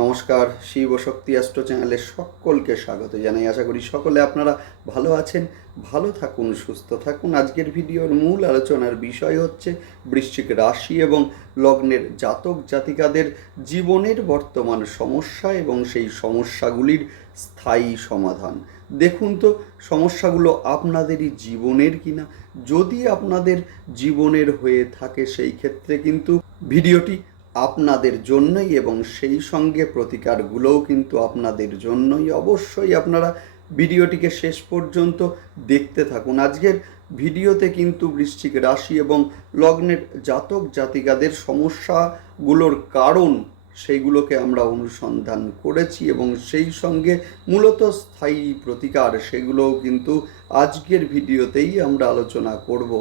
নমস্কার, শিব শক্তি অ্যাস্ট্রো চ্যানেলে সকলকে স্বাগত জানাই। আশা করি সকলে আপনারা ভালো আছেন, ভালো থাকুন, সুস্থ থাকুন। আজকের ভিডিওর মূল আলোচনার বিষয় হচ্ছে বৃশ্চিক রাশি এবং লগ্নের জাতক জাতিকাদের জীবনের বর্তমান সমস্যা এবং সেই সমস্যাগুলির স্থায়ী সমাধান। দেখুন তো, সমস্যাগুলো আপনাদেরই জীবনের কিনা? যদি আপনাদের জীবনের হয়ে থাকে সেই ক্ষেত্রে কিন্তু ভিডিওটি আপনাদের জন্যই এবং সেই সঙ্গে প্রতিকারগুলোও কিন্তু আপনাদের জন্যই। অবশ্যই আপনারা ভিডিওটিকে শেষ পর্যন্ত দেখতে থাকুন। আজকের ভিডিওতে কিন্তু বৃশ্চিক রাশি এবং লগ্নের জাতক জাতিকাদের সমস্যাগুলোর কারণ সেইগুলোকে আমরা অনুসন্ধান করেছি এবং সেই সঙ্গে মূলত স্থায়ী প্রতিকার সেগুলোও কিন্তু আজকের ভিডিওতেই আমরা আলোচনা করব।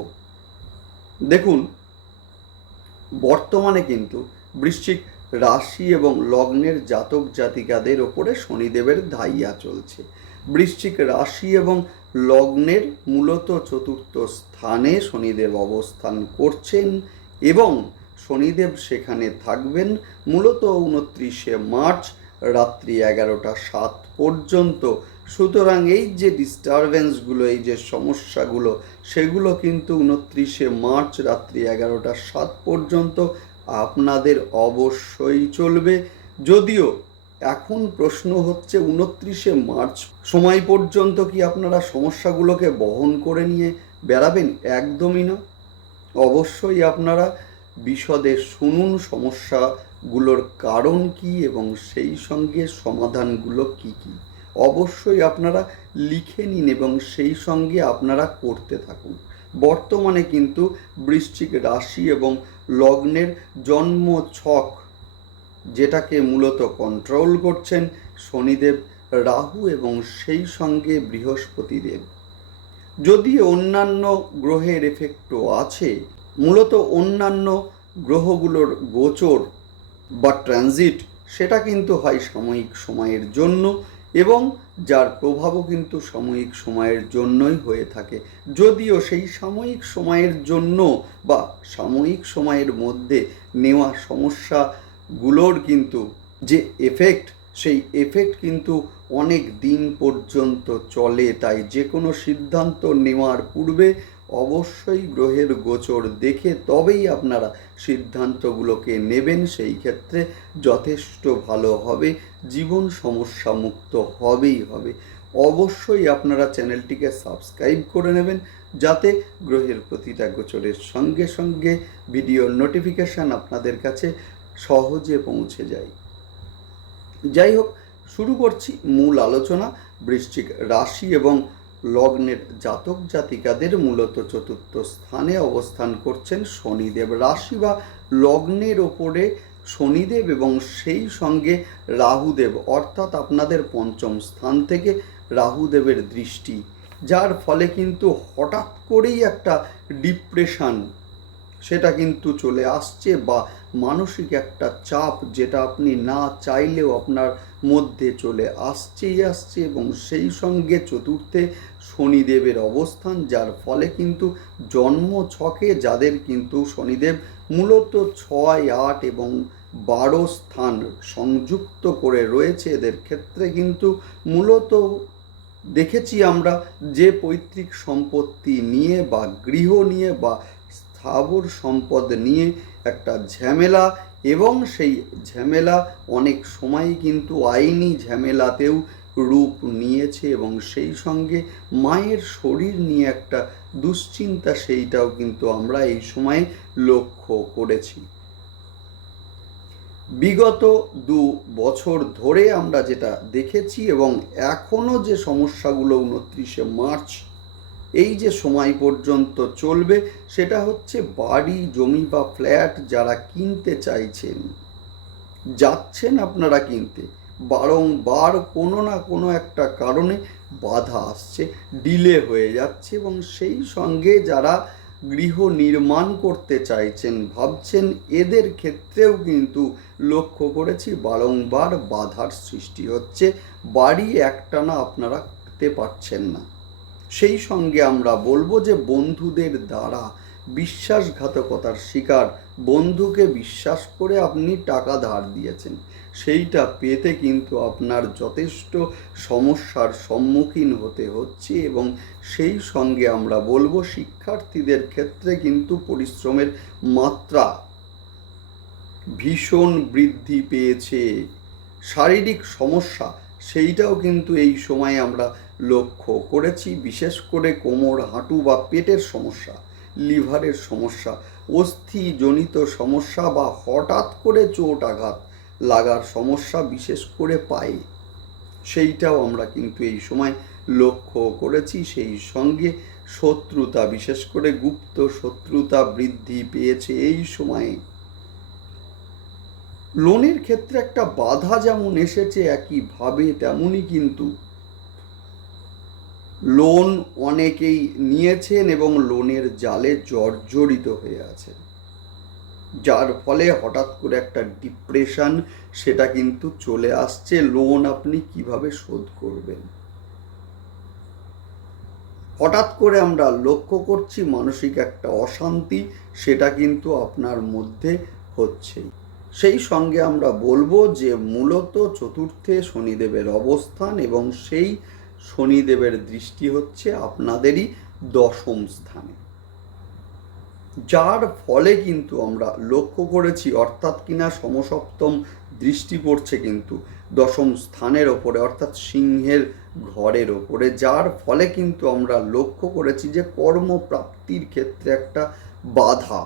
দেখুন, বর্তমানে কিন্তু বৃশ্চিক রাশি এবং লগ্নের জাতক জাতিকাদের ওপরে শনিদেবের ধাইয়া চলছে। বৃশ্চিক রাশি এবং লগ্নের মূলত চতুর্থ স্থানে শনিদেব অবস্থান করছেন এবং শনিদেব সেখানে থাকবেন মূলত উনত্রিশে মার্চ রাত্রি এগারোটা সাত পর্যন্ত। সুতরাং এই যে ডিস্টারবেন্সগুলো এই যে সমস্যাগুলো, সেগুলো কিন্তু উনত্রিশে মার্চ রাত্রি এগারোটা সাত পর্যন্ত আপনাদের অবশ্যই চলবে। যদিও এখন প্রশ্ন হচ্ছে উনত্রিশে মার্চ। সময় পর্যন্ত কি আপনারা সমস্যাগুলোকে বহন করে নিয়ে বেড়াবেন? একদমই না। অবশ্যই আপনারা বিশদে শুনুন সমস্যাগুলোর কারণ কি এবং সেই সঙ্গে সমাধানগুলো কি কি। অবশ্যই আপনারা লিখে নিন এবং সেই সঙ্গে আপনারা করতে থাকুন। বর্তমানে কিন্তু বৃশ্চিক রাশি এবং লগ্নের জন্ম ছক যেটাকে মূলত কন্ট্রোল করছেন শনিদেব, রাহু এবং সেই সঙ্গে বৃহস্পতিদেব। যদি অন্যান্য গ্রহের এফেক্টও আছে, মূলত অন্যান্য গ্রহগুলোর গোচর বা ট্রানজিট সেটা কিন্তু হয় সাময়িক সময়ের জন্য। এবং যার প্রভাবও কিন্তু সাময়িক সময়ের জন্যই হয়ে থাকে। যদিও সেই সাময়িক সময়ের জন্য বা সাময়িক সময়ের মধ্যে নেওয়া সমস্যাগুলোর কিন্তু যে এফেক্ট সেই এফেক্ট কিন্তু অনেক দিন পর্যন্ত চলে। তাই যে কোনো সিদ্ধান্ত নেওয়ার পূর্বে অবশ্যই গ্রহের গোচর দেখে তবেই আপনারা সিদ্ধান্তগুলোকে নেবেন। সেই ক্ষেত্রে যথেষ্ট ভালো হবে, জীবন সমস্যা মুক্ত হবেই হবে। অবশ্যই আপনারা চ্যানেলটিকে সাবস্ক্রাইব করে নেবেন, যাতে গ্রহের প্রতিটা গোচরের সঙ্গে সঙ্গে ভিডিও নোটিফিকেশান আপনাদের কাছে সহজে পৌঁছে যায়। যাই হোক, শুরু করছি মূল আলোচনা, বৃশ্চিক রাশি এবং লগ্নের জাতক জাতিকাদের মূলত চতুর্থ স্থানে অবস্থান করছেন শনিদেব। রাশি বা লগ্নের ওপরে শনিদেব এবং সেই সঙ্গে রাহুদেব, অর্থাৎ আপনাদের পঞ্চম স্থান থেকে রাহুদেবের দৃষ্টি, যার ফলে কিন্তু হঠাৎ করেই একটা ডিপ্রেশন, সেটা কিন্তু চলে আসছে বা মানসিক একটা চাপ যেটা আপনি না চাইলেও আপনার মধ্যে চলে আসছেই আসছে এবং সেই সঙ্গে চতুর্থে শনিদেবের অবস্থান, যার ফলে কিন্তু জন্ম ছকে যাদের কিন্তু শনিদেব মূলত ছয়, আট এবং বারো স্থান সংযুক্ত করে রয়েছে, এদের ক্ষেত্রে কিন্তু মূলত দেখেছি আমরা যে পৈতৃক সম্পত্তি নিয়ে বা গৃহ নিয়ে বা স্থাবর সম্পদ নিয়ে একটা ঝামেলা এবং সেই ঝামেলা অনেক সময় কিন্তু আইনি ঝামেলাতেও রূপ নিয়েছে এবং সেই সঙ্গে মায়ের শরীর নিয়ে একটা দুশ্চিন্তা সেইটাও কিন্তু আমরা এই সময়ে লক্ষ্য করেছি। বিগত দু বছর ধরে আমরা যেটা দেখেছি এবং এখনও যে সমস্যাগুলো উনত্রিশে মার্চ, এই যে সময় পর্যন্ত চলবে, সেটা হচ্ছে বাড়ি, জমি বা ফ্ল্যাট যারা কিনতে চাইছেন, যাচ্ছেন আপনারা কিনতে বারংবার কোনো না কোনো একটা কারণে বাধা আসছে, ডিলে হয়ে যাচ্ছে এবং সেই সঙ্গে যারা গৃহ নির্মাণ করতে চাইছেন, ভাবছেন এদের ক্ষেত্রেও কিন্তু লক্ষ্য করেছি বারংবার বাধার সৃষ্টি হচ্ছে। বাড়ি একটানা আপনারা করতে পারছেন না। সেই সঙ্গে আমরা বলব যে বন্ধুদের দ্বারা বিশ্বাসঘাতকতার শিকার, বন্ধুকে বিশ্বাস করে আপনি টাকা ধার দিয়েছেন। সেইটা পেতে কিন্তু আপনার যথেষ্ট সমস্যার সম্মুখীন হতে হচ্ছে এবং সেই সঙ্গে আমরা বলব শিক্ষার্থীদের ক্ষেত্রে কিন্তু পরিশ্রমের মাত্রা ভীষণ বৃদ্ধি পেয়েছে। শারীরিক সমস্যা, সেইটাও কিন্তু এই সময় আমরা লক্ষ্য করেছি, বিশেষ করে কোমর, হাঁটু বা পেটের সমস্যা, লিভারের সমস্যা, অস্থিজনিত সমস্যা বা হঠাৎ করে চোট আঘাত লাগার সমস্যা বিশেষ করে পায়ে সেইটাও আমরা কিন্তু এই সময় লক্ষ্য করেছি। সেই সঙ্গে শত্রুতা, বিশেষ করে গুপ্ত শত্রুতা বৃদ্ধি পেয়েছে এই সময়ে। লোনের ক্ষেত্রে একটা বাধা যেমন এসেছে একইভাবে, তেমনই কিন্তু লোন অনেকেই নিয়েছেন এবং লোনের জালে জর্জরিত হয়ে আছেন যার ফলে হঠাৎ করে একটা ডিপ্রেশন সেটা কিন্তু চলে আসছে। লোন আপনি কীভাবে শোধ করবেন? হঠাৎ করে আমরা লক্ষ্য করছি মানসিক একটা অশান্তি, সেটা কিন্তু আপনার মধ্যে হচ্ছেই। সেই সঙ্গে আমরা বলব যে মূলত চতুর্থে শনিদেবের অবস্থান এবং সেই শনিদেবের দৃষ্টি হচ্ছে আপনাদেরই দশম স্থানে। যার ফলে কিন্তু আমরা লক্ষ্য করেছি, অর্থাৎ কিনা সমসপ্তম দৃষ্টি পড়ছে কিন্তু দশম স্থানের ওপরে, অর্থাৎ সিংহের ঘরের ওপরে। যার ফলে কিন্তু আমরা লক্ষ্য করেছি যে কর্মপ্রাপ্তির ক্ষেত্রে একটা বাধা।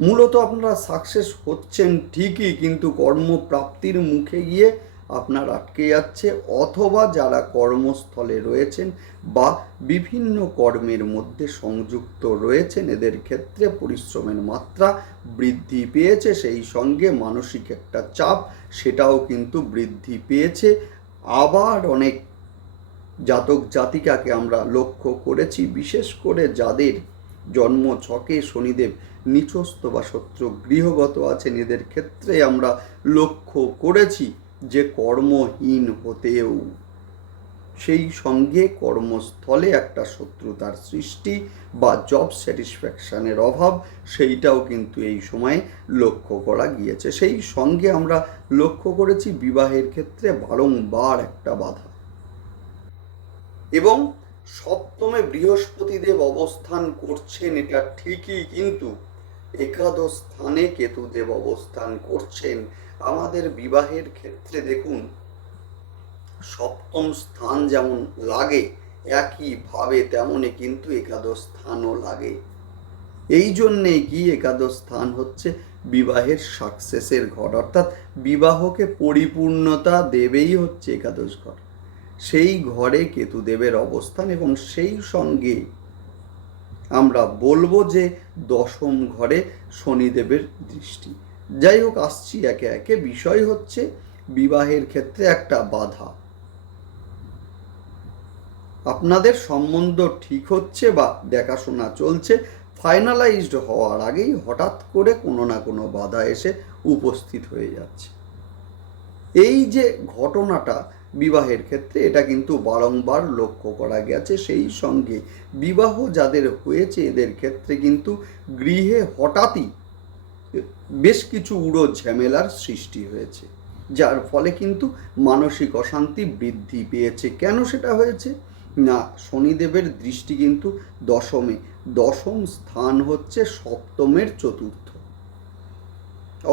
মূলত আপনারা সাকসেস হচ্ছেন ঠিকই, কিন্তু কর্মপ্রাপ্তির মুখে গিয়ে আপনার আটকে যাচ্ছে অথবা যারা কর্মস্থলে রয়েছেন বা বিভিন্ন কর্মের মধ্যে সংযুক্ত রয়েছেন, এদের ক্ষেত্রে পরিশ্রমের মাত্রা বৃদ্ধি পেয়েছে। সেই সঙ্গে মানসিক একটা চাপ, সেটাও কিন্তু বৃদ্ধি পেয়েছে। আবার অনেক জাতক জাতিকাকে আমরা লক্ষ্য করেছি, বিশেষ করে যাদের জন্ম ছকে শনিদেব নিচস্থ বা শত্রু গৃহগত আছেন, এদের ক্ষেত্রে আমরা লক্ষ্য করেছি। কর্মহীন হতেও, সেই সঙ্গে কর্মস্থলে একটা শত্রুতার সৃষ্টি বা জব স্যাটিসফ্যাকশানের অভাব, সেইটাও কিন্তু এই সময়ে লক্ষ্য করা গিয়েছে। সেই সঙ্গে আমরা লক্ষ্য করেছি বিবাহের ক্ষেত্রে বারংবার একটা বাধা। এবং সপ্তমে বৃহস্পতিদেব অবস্থান করছেন, এটা ঠিকই কিন্তু একাদশ স্থানে কেতুদেব অবস্থান করছেন। আমাদের বিবাহের ক্ষেত্রে দেখুন, সপ্তম স্থান যেমন লাগে একইভাবে তেমনই কিন্তু একাদশ স্থানও লাগে। এই জন্যে কি একাদশ স্থান হচ্ছে বিবাহের সাকসেসের ঘর অর্থাৎ বিবাহকে পরিপূর্ণতা দেবেই হচ্ছে একাদশ ঘর সেই ঘরে কেতুদেবের অবস্থান এবং সেই সঙ্গে আমরা বলব যে দশম ঘরে শনিদেবের দৃষ্টি। যাই হোক, আসছি একে একে। বিষয় হচ্ছে বিবাহের ক্ষেত্রে একটা বাধা। আপনাদের সম্বন্ধ ঠিক হচ্ছে বা দেখাশোনা চলছে ফাইনালাইজড হওয়ার আগেই হঠাৎ করে কোনো না কোনো বাধা এসে উপস্থিত হয়ে যাচ্ছে। এই যে ঘটনাটা বিবাহের ক্ষেত্রে, এটা কিন্তু বারংবার লক্ষ্য করা গেছে। সেই সঙ্গে বিবাহ যাদের হয়েছে, এদের ক্ষেত্রে কিন্তু গৃহে হঠাৎই বেশ কিছু উড়ো ঝামেলার সৃষ্টি হয়েছে, যার ফলে কিন্তু মানসিক অশান্তি বৃদ্ধি পেয়েছে। কেন সেটা হয়েছে? না, শনিদেবের দৃষ্টি কিন্তু দশমে। দশম স্থান হচ্ছে সপ্তমের চতুর্থ।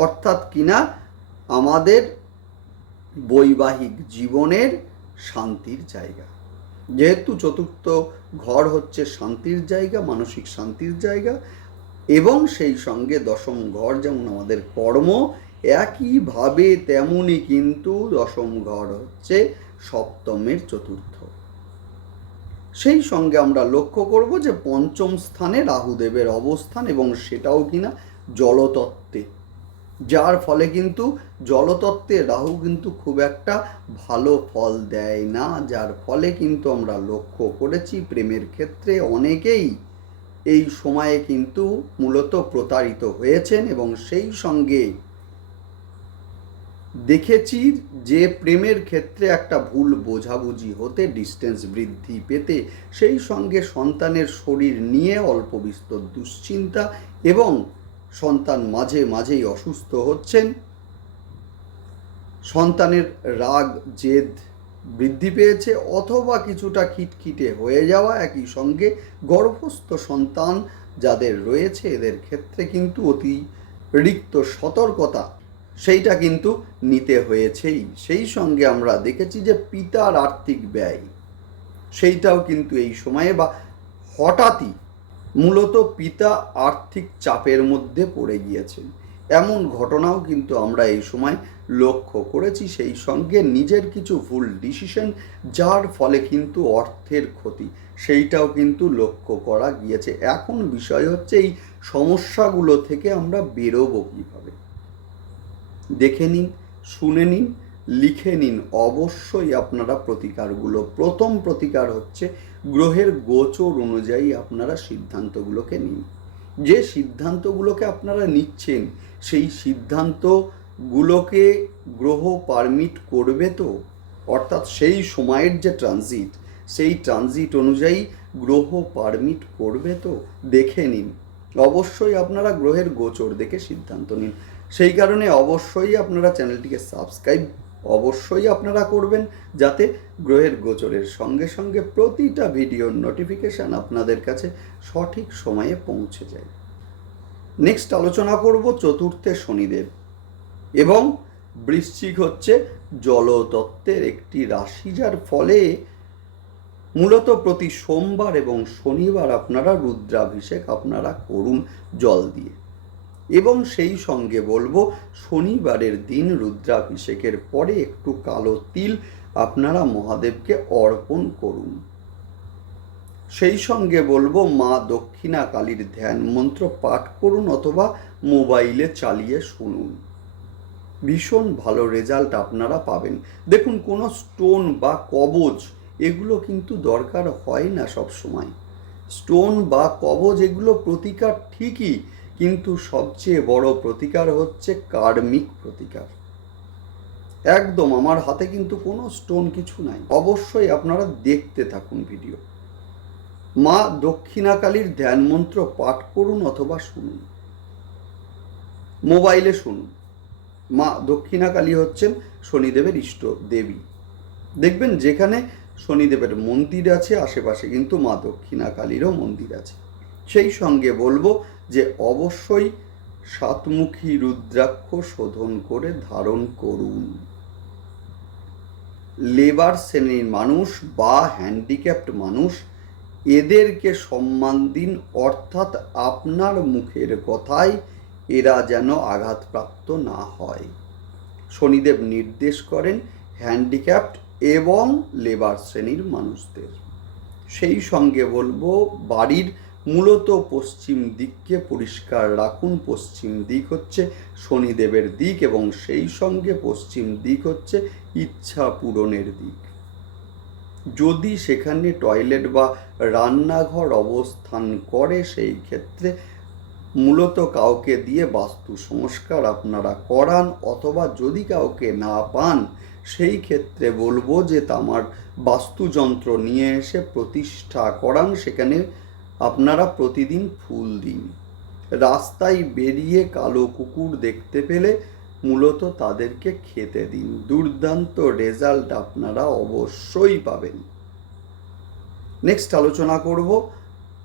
অর্থাৎ কিনা আমাদের বৈবাহিক জীবনের শান্তির জায়গা। যেহেতু চতুর্থ ঘর হচ্ছে শান্তির জায়গা, মানসিক শান্তির জায়গা এবং সেই সঙ্গে দশম ঘর যেমন আমাদের কর্ম, একইভাবে তেমনই কিন্তু দশম ঘর হচ্ছে সপ্তমের চতুর্থ। সেই সঙ্গে আমরা লক্ষ্য করব যে পঞ্চম স্থানে রাহুদেবের অবস্থান এবং সেটাও কিনা জলতত্ত্বে। যার ফলে কিন্তু জলতত্ত্বে রাহু কিন্তু খুব একটা ভালো ফল দেয় না, যার ফলে কিন্তু আমরা লক্ষ্য করেছি প্রেমের ক্ষেত্রে অনেকেই এই সময়ে কিন্তু মূলত প্রতারিত হয়েছেন এবং সেই সঙ্গে দেখেছি যে প্রেমের ক্ষেত্রে একটা ভুল বোঝাবুঝি হতে ডিস্টেন্স বৃদ্ধি পেতে সেই সঙ্গে সন্তানের শরীর নিয়ে অল্প বিস্তর দুশ্চিন্তা এবং সন্তান মাঝে মাঝেই অসুস্থ হচ্ছেন। সন্তানের রাগ, জেদ বৃদ্ধি পেয়েছে অথবা কিছুটা খিটখিটে হয়ে যাওয়া একই সঙ্গে গর্ভস্থ সন্তান যাদের রয়েছে এদের ক্ষেত্রে কিন্তু অতিরিক্ত সতর্কতা সেইটা কিন্তু নিতে হয়েছেই। সেই সঙ্গে আমরা দেখেছি যে পিতার আর্থিক ব্যয়, সেইটাও কিন্তু এই সময়ে বা হঠাৎই মূলত পিতা আর্থিক চাপের মধ্যে পড়ে গিয়েছেন। এমন ঘটনাও কিন্তু আমরা এই সময় লক্ষ্য করেছি। সেই সঙ্গে নিজের কিছু ভুল ডিসিশন যার ফলে কিন্তু অর্থের ক্ষতি, সেইটাও কিন্তু লক্ষ্য করা গিয়েছে। এখন বিষয় হচ্ছে এই সমস্যাগুলো থেকে আমরা বেরোবো কীভাবে? দেখে নিন, শুনে নিন, লিখে নিন। অবশ্যই আপনারা প্রতিকারগুলো, প্রথম প্রতিকার হচ্ছে গ্রহের গোচর অনুযায়ী আপনারা সিদ্ধান্তগুলোকে নিন। যে সিদ্ধান্তগুলোকে আপনারা নিচ্ছেন সেই সিদ্ধান্তগুলোকে গ্রহ পারমিট করবে তো? অর্থাৎ সেই সময়ের যে ট্রানজিট সেই ট্রানজিট অনুযায়ী গ্রহ পারমিট করবে তো? দেখে নিন। অবশ্যই আপনারা গ্রহের গোচর দেখে সিদ্ধান্ত নিন। সেই কারণে অবশ্যই আপনারা চ্যানেলটিকে সাবস্ক্রাইব অবশ্যই আপনারা করবেন যাতে গ্রহের গোচরের সঙ্গে সঙ্গে প্রতিটা ভিডিওর নোটিফিকেশান আপনাদের কাছে সঠিক সময়ে পৌঁছে যায়। নেক্সট আলোচনা করব চতুর্থে শনিদেব এবং বৃশ্চিক হচ্ছে জলতত্ত্বের একটি রাশি যার ফলে মূলত প্রতি সোমবার এবং শনিবার আপনারা রুদ্রাভিষেক আপনারা করুন জল দিয়ে। এবং সেই সঙ্গে বলব শনিবারের দিন রুদ্রাভিষেকের পরে একটু কালো তিল আপনারা মহাদেবকে অর্পণ করুন। সেই সঙ্গে বলব, মা দক্ষিণা কালীর ধ্যান মন্ত্র পাঠ করুন অথবা মোবাইলে চালিয়ে শুনুন। ভীষণ ভালো রেজাল্ট আপনারা পাবেন। দেখুন, কোনো স্টোন বা কবজ, এগুলো কিন্তু দরকার হয় না সব সময়। স্টোন বা কবজ, এগুলো প্রতিকার ঠিকই, কিন্তু সবচেয়ে বড় প্রতিকার হচ্ছে কার্মিক প্রতিকার। একদম, আমার হাতে কিন্তু কোনো স্টোন কিছু নাই। অবশ্যই আপনারা দেখতে থাকুন ভিডিও। মা দক্ষিণাকালীর ধ্যান মন্ত্র পাঠ করুন অথবা শুনুন। মোবাইলে শুনুন। মা দক্ষিণাকালী হচ্ছেন শনিদেবের ইষ্ট দেবী। দেখবেন যেখানে শনিদেবের মন্দির আছে আশেপাশে, কিন্তু মা দক্ষিণাকালীরও মন্দির আছে। সেই সঙ্গে বলব যে অবশ্যই সাতমুখী রুদ্রাক্ষ শোধন করে ধারণ করুন। লেবার শ্রেণির মানুষ বা হ্যান্ডিক্যাপ্ট মানুষ এদেরকে সম্মান দিন, অর্থাৎ আপনার মুখের কথায় এরা যেন আঘাতপ্রাপ্ত না হয়। শনিদেব নির্দেশ করেন হ্যান্ডিক্যাপ্ট এবং লেবার শ্রেণির মানুষদের। সেই সঙ্গে বলব, বাড়ির মূলত পশ্চিম দিককে পরিষ্কার রাখুন। পশ্চিম দিক হচ্ছে শনিদেবের দিক এবং সেই সঙ্গে পশ্চিম দিক হচ্ছে ইচ্ছা পূরণের দিক। যদি সেখানে টয়লেট বা রান্নাঘর অবস্থান করে, সেই ক্ষেত্রে মূলত কাউকে দিয়ে বাস্তু সংস্কার আপনারা করান অথবা যদি কাউকে না পান, সেই ক্ষেত্রে বলব যে তামার বাস্তুযন্ত্র নিয়ে এসে প্রতিষ্ঠা করান। সেখানে আপনারা প্রতিদিন ফুল দিন। রাস্তায় বেরিয়ে কালো কুকুর দেখতে পেলে মূলত তাদেরকে খেতে দিন। দুর্দান্ত রেজাল্ট আপনারা অবশ্যই পাবেন। নেক্সট আলোচনা করব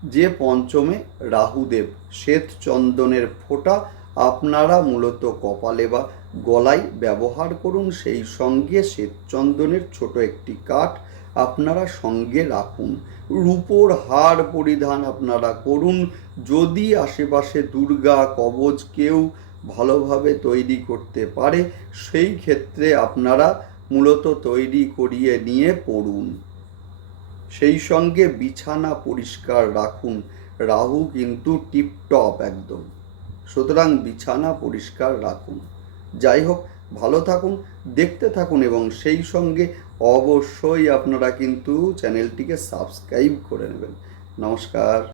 যে পঞ্চমে রাহুদেব শ্বেত চন্দনের ফোঁটা আপনারা মূলত কপালে বা গলায় ব্যবহার করুন। সেই সঙ্গে শ্বেতচন্দনের ছোট একটি কাঠ আপনারা সঙ্গে রাখুন। রূপোর হার পরিধান আপনারা করুন। যদি আশেপাশে দুর্গা কবচ কেউ ভালোভাবে তৈরি করতে পারে, সেই ক্ষেত্রে আপনারা মূলত তৈরি করিয়ে নিয়ে পড়ুন। সেই সঙ্গে বিছানা পরিষ্কার রাখুন। রাহু কিন্তু টিপটপ একদম। সুতরাং বিছানা পরিষ্কার রাখুন। যাই হোক, ভালো থাকুন, দেখতে থাকুন এবং সেই সঙ্গে অবশ্যই আপনারা কিন্তু চ্যানেলটিকে সাবস্ক্রাইব করে নেবেন। নমস্কার।